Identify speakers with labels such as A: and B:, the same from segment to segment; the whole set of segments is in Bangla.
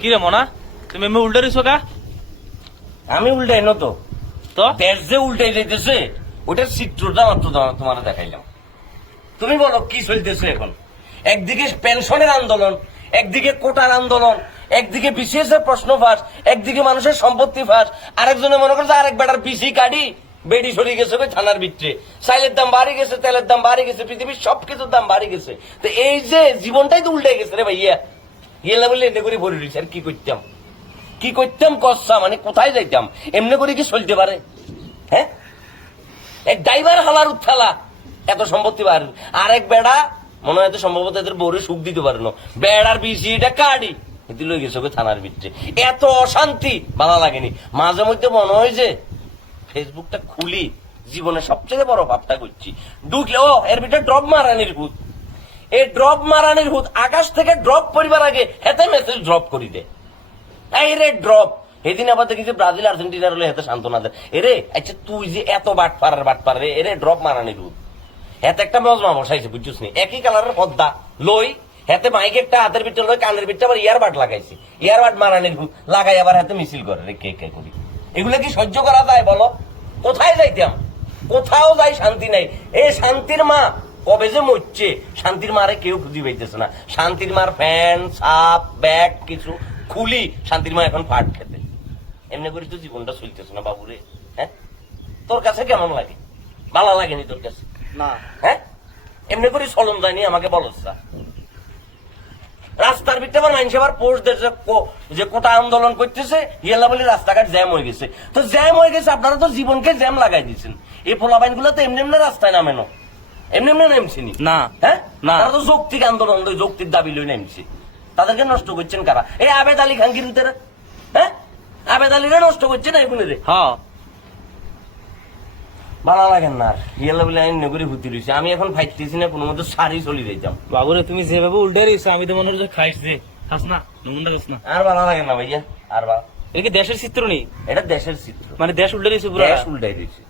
A: কি রে মনা? তুমি এমনি উল্টে দিছো কা?
B: আমি উল্টাই না তো।
A: তো?
B: দেশ যে উল্টাই যাইতেছে ওটার চিত্রটা মাত্র তোমার দেখাইলাম। তুমি বলো কি চলতেছে এখন? একদিকে পেনশনের আন্দোলন একদিকে কোটার আন্দোলন একদিকে বিসিএস এর প্রশ্ন ফাঁস একদিকে মানুষের সম্পত্তি ফাঁস আরেকজনে মনে করছে আরেক বেটার পিসি কাটি বেডি সরে গেছে থানার ভিতরে। চাইলের দাম বাড়ি গেছে তেলের দাম বাড়ি গেছে পৃথিবীর সবকিছুর দাম বাড়ি গেছে। তো এই যে জীবনটাই তো উল্টে গেছে রে ভাইয়া। করে আর কি করতাম? কি করতাম মানে কোথায় যাইতাম? এমনি করে কি চলতে পারে? হ্যাঁ? এক ড্রাইভার হালার এত সম্পত্তি বার। আরেক বেড়া, মনে হয় সম্ভবত এদের বউরে সুখ দিতে পারে না। বেড়ার বিসি এটা এটি লই গেছে থানার ভিতরে। এত অশান্তি ভালো লাগেনি। মাঝে মধ্যে মনে হয় যে ফেসবুকটা খুলি। জীবনে সবচেয়ে বড় ভাবটা করছি। ঢুকলে, ও, এর ভিতরে ড্রপ মারানির ভূত। এই ড্রপ মারানির ভূত আকাশ থেকে ড্রপ পরিবার আগে হেতে মেসেজ ড্রপ করি দে। এই রে ড্রপ সেদিন আবার দেখেছি ব্রাজিল আর্জেন্টিনার হলে এত শান্তনা দেয়। এরে আচ্ছা তুই যে এত বাট পারার বাট পারে এরে ড্রপ মারানি রুদ এত একটা মজমা বসাইছে, বুঝছিস নি? একই কালারের পদ্মা, লই, হাতে মাইক একটা হাতের ভিতরে লই, কানের ভিতরে আবার ইয়ার বাট লাগাইছে। ইয়ার বাট মারানির লাগাই আবার হাতে মিছিল করে রে, কে কে করি। এগুলো কি সহ্য করা যায় বলো? কোথায় যাইতাম? কোথাও যাই শান্তি নাই। এ শান্তির মা কবে যে মরছে? শান্তির মারে কেউ খুঁজি পাইতেছে না। শান্তির মার ফ্যান সাপ ব্যাগ কিছু খুলি শান্তির মা এখন ফাট খেতে। এমনি করে তো জীবনটা চলতেছে না বাবুরে হ্যাঁ? তোর কাছে কেমন লাগে? ভালো লাগেনি তোর কাছে?
C: না।
B: হ্যাঁ? এমনি করে চলন যায়নি আমাকে বলস রাস্তার ভিতরে আবার মানুষ আবার পোস্ট দিয়েছে কো- যে কোটা আন্দোলন করতেছে ইয়েলা বলে রাস্তাঘাট জ্যাম হয়ে গেছে। তো জ্যাম হয়ে গেছে আপনারা তো জীবনকে জ্যাম লাগাই দিচ্ছেন এই পোলাবাইনগুলো তো এমনি এমনি রাস্তায় নামে না এমনি এমনি
A: না।
B: হ্যাঁ?
A: না।
B: তারা তো যৌক্তিক আন্দোলন যৌক্তিক দাবি লই নামছে। তাদেরকে নষ্ট করছেন কারা? এই আবেদ আলী খান কিন্তু হ্যাঁ? আবেদ আলীরা নষ্ট করছে না এগুলো রে
A: হ্যাঁ
B: ভালো লাগেন না ইয়েলা বলে আমি নগরী ভুতি রয়েছে আমি এখন ফাইতেছি না কোনো মতো শাড়ি চলি যাইতাম।
A: বাবুরে তুমি যেভাবে উল্টে রয়েছো আমি তো মনে হচ্ছে খাইছ। খাস না নমুনটা খাস না।
B: আর ভালো লাগে না ভাইয়া আর ভালো
A: এটা কি দেশের চিত্র নেই
B: এটা দেশের চিত্র।
A: মানে দেশ উল্টে রয়েছে পুরো
B: দেশ উল্টাই দিয়েছে।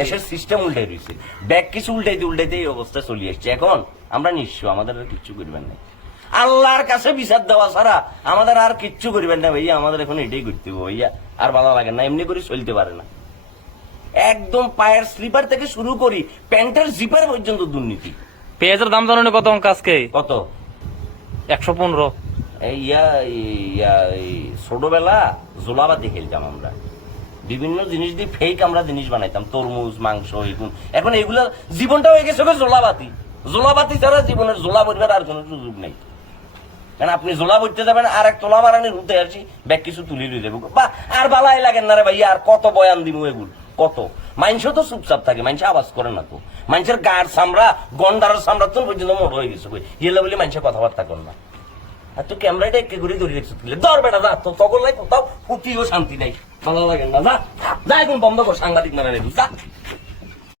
B: দেশের সিস্টেম উল্টাই দিয়েছে। ব্যাগ কিছু উল্টাইতে উল্টাইতে এই অবস্থা চলে আসছে এখন আমরা নিঃস্ব আমাদের আর কিচ্ছু করবেন না। আল্লাহর কাছে বিচার দেওয়া ছাড়া আমাদের আর কিচ্ছু করবেন না ভাইয়া। আমাদের এখন এটাই করতে হবে ভাইয়া। আর ভালো লাগে না এমনি করে চলতে পারে না। একদম পায়ের স্লিপার থেকে শুরু করি প্যান্টের জিপার পর্যন্ত দুর্নীতি।
A: পেঁয়াজের দাম জানো কত অঙ্ক আজকে?
B: কত?
A: একশো পনেরো।
B: ইয়া ইয়া ছোটবেলা জোলাবাতি খেলতাম আমরা। বিভিন্ন জিনিস দিয়ে ফেক আমরা জিনিস বানাইতাম, তরমুজ, মাংস এগুলো এখন এগুলো জীবনটা হয়ে গেছে জোলাবাতি। জোলাবাতি ছাড়া জীবনের জোলা বলবার আর কোনো সুযোগ নেই। কারণ আপনি জোলা বইতে যাবেন, আর এক তোলা মারানির হুতে আসি, ব্যাগ কিছু তুলি লই যাব। বা আর বালাই লাগেন না রে ভাই আর কত বয়ান দিব এগুলো? কত? মানুষও তো চুপচাপ থাকে মানুষ আওয়াজ করে না তো। মানুষের গার সামরা গন্ডারের সামরা তো পর্যন্ত মোট হয়ে গেছে ইয়েলে বলে মানুষের কথাবার্তা কর না। আর তো ক্যামেরাটা একে ঘুরে ধরে রেখেছিস তুলে ধর বেটা, যা, তো তখন লাই কোথাও ফুটিও শান্তি নাই। ভালো লাগে না, যা যা এখন বন্ধ কর, সাংবাদিক মানে যা।